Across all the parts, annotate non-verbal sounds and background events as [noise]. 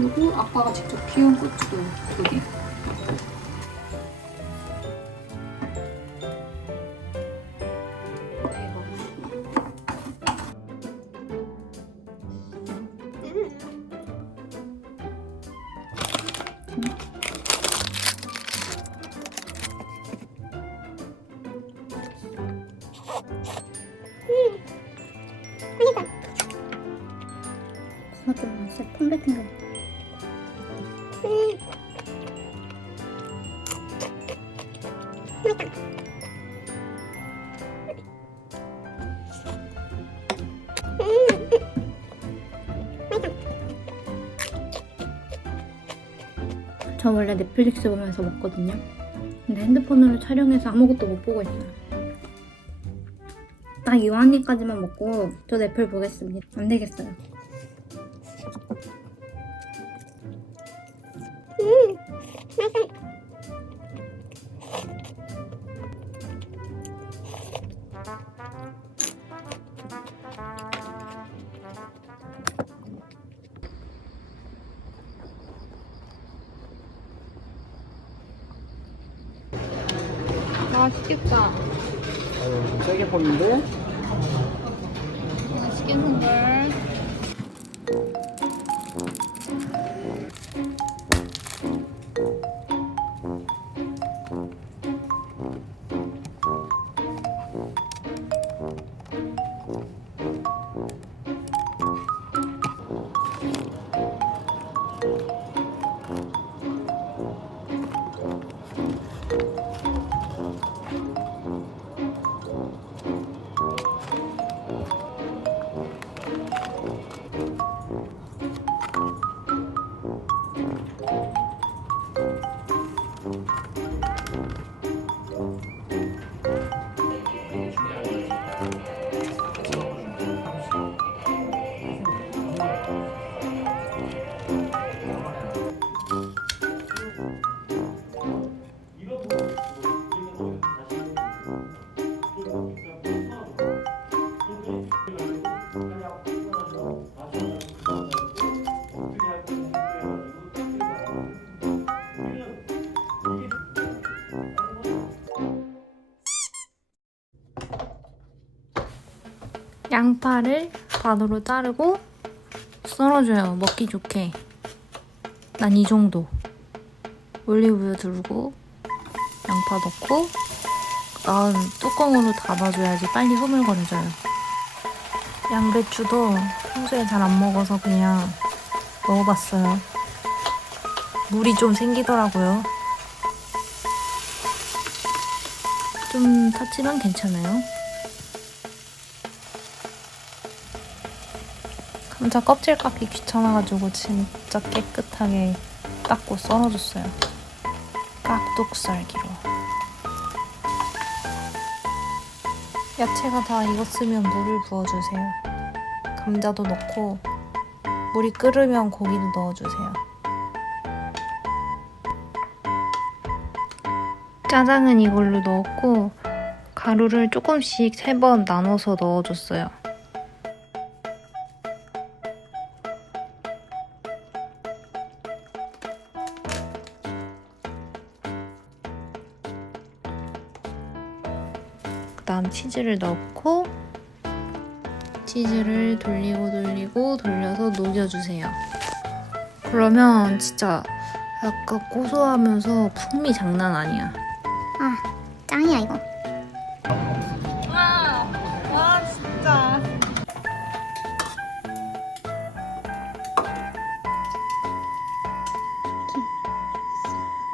그리고 아빠가 직접 키운 고추도 여기. 고맙게 진짜 통 같은 거. 저 원래 넷플릭스 보면서 먹거든요. 근데 핸드폰으로 촬영해서 아무것도 못 보고 있어요. 딱 입까지만 먹고 저 넷플 보겠습니다. 안 되겠어요. 맛있겠다. 어, 좀 세게 pos는데 맛있겠는걸. 양파를 반으로 자르고 썰어줘요. 먹기 좋게. 난 이 정도. 올리브유 두르고 양파 넣고 난 뚜껑으로 닫아줘야지 빨리 흐물거려져요. 양배추도 평소에 잘 안 먹어서 그냥 먹어봤어요. 물이 좀 생기더라고요. 좀 탔지만 괜찮아요. 감자 껍질 깎기 귀찮아가지고 진짜 깨끗하게 닦고 썰어줬어요. 깍둑썰기로. 야채가 다 익었으면 물을 부어주세요. 감자도 넣고 물이 끓으면 고기도 넣어주세요. 짜장은 이걸로 넣었고 가루를 조금씩 세 번 나눠서 넣어줬어요. 치즈를 넣고 치즈를 돌리고 돌리고 돌려서 녹여주세요. 그러면 진짜 약간 고소하면서 풍미 장난 아니야. 아, 짱이야 이거. 와, 와 진짜.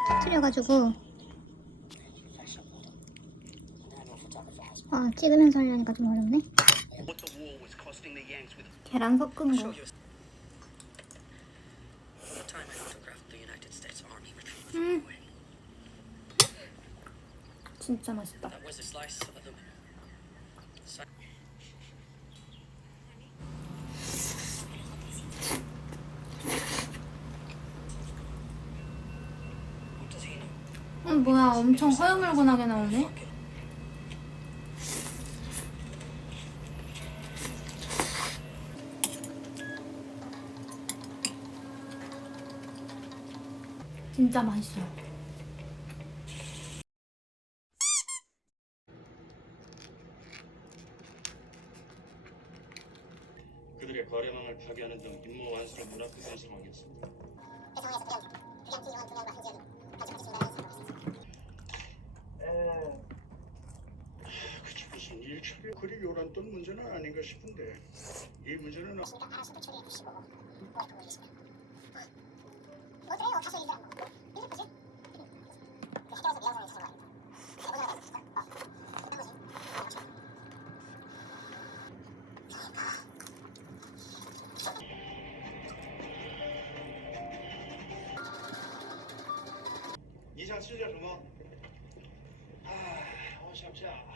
터트려가지고. 아, 찍으면서 하려니까 좀 어렵네. 계란 섞은 거. Norway. 진짜 맛있다. 어, 뭐야, 엄청 허여멀건하게 나오네. 진짜 맛있어요. 그들의 거래망을 파괴하는 등 임무 완수를 문앞에 선수하겠습니다. 그저 무슨 일 처리 그리 요란던 문제는 아닌가 싶은데 이 문제는 이상 쓰자 좀 아, 어샵자.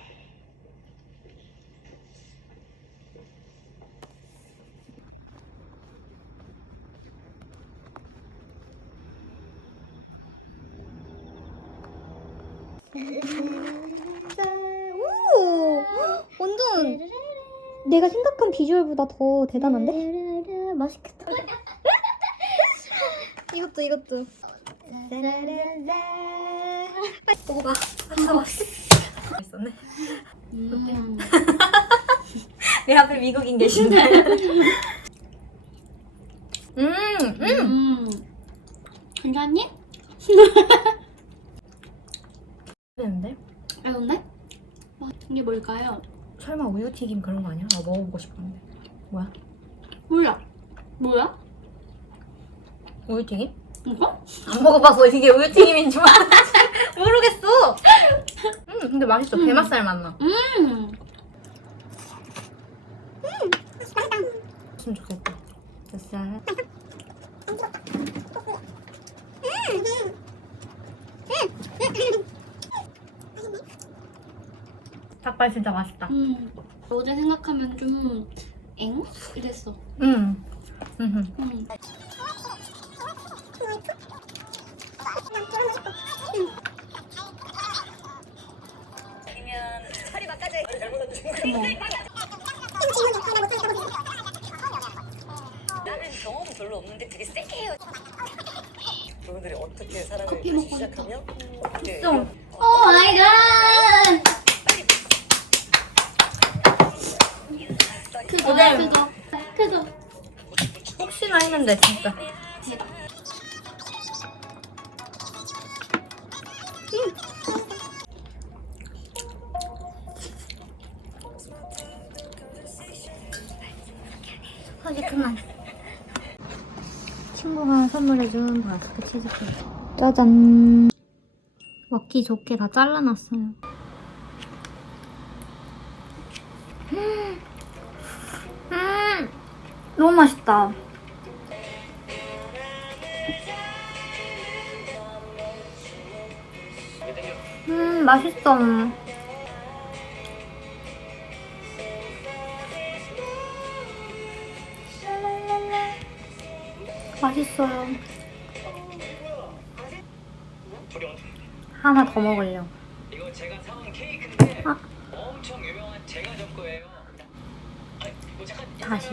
오! 완전 내가 생각한 비주얼보다 더 대단한데? 맛있겠다. [laughs] 이것도 이것도. 먹어봐. 있었네. [laughs] 내 앞에 미국인 계신데. 음, 음. 음. 괜찮니? [laughs] 되는데? 매운데? 와, 이게 뭘까요? 설마 우유 튀김 그런 거 아니야? 나 먹어보고 싶었는데. 뭐야? 몰라. 뭐야? 우유 튀김? 이거? 안 먹어봐서 이게 우유 튀김인 줄 [laughs] 모르겠어. 음, 근데 맛있어. 게맛살 맛나. 음. 했으면 좋겠다. 됐어. 닭발 진짜 맛있다. 음. 어제 생각하면 좀 엥? 이랬어. 음. 음. 음. 나는 경험은 별로 없는데 되게 세게 해요. 그분들이 어떻게 사랑을 커피 먹고 그때 좀. 오 마이 갓! 그거 그거 그거 혹시나 했는데 진짜. 대박. 사실 그만. 친구가 선물해준 바스크 치즈케이크. 짜잔. 먹기 좋게 다 잘라놨어요. 너무 맛있다. 음, 맛있어. 맛있어요. 하나 더 먹으려. 이거 제가 사온 케이크인데 아. 엄청 유명한 제가 전 거예요. 아, 다시.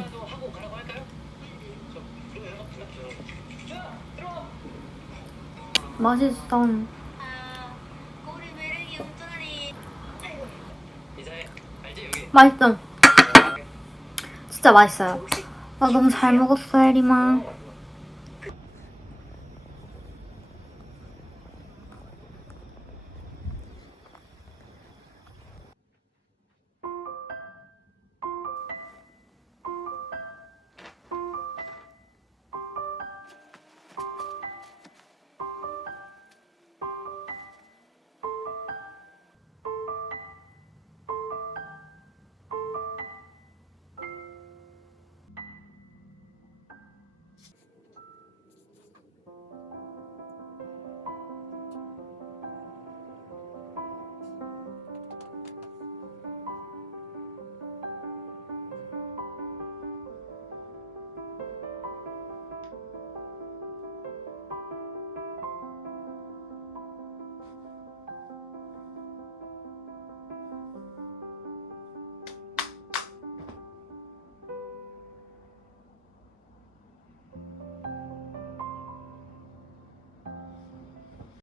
맛있어. 맛있어. 진짜 맛있어요. 나 너무 잘 먹었어, 혜리마.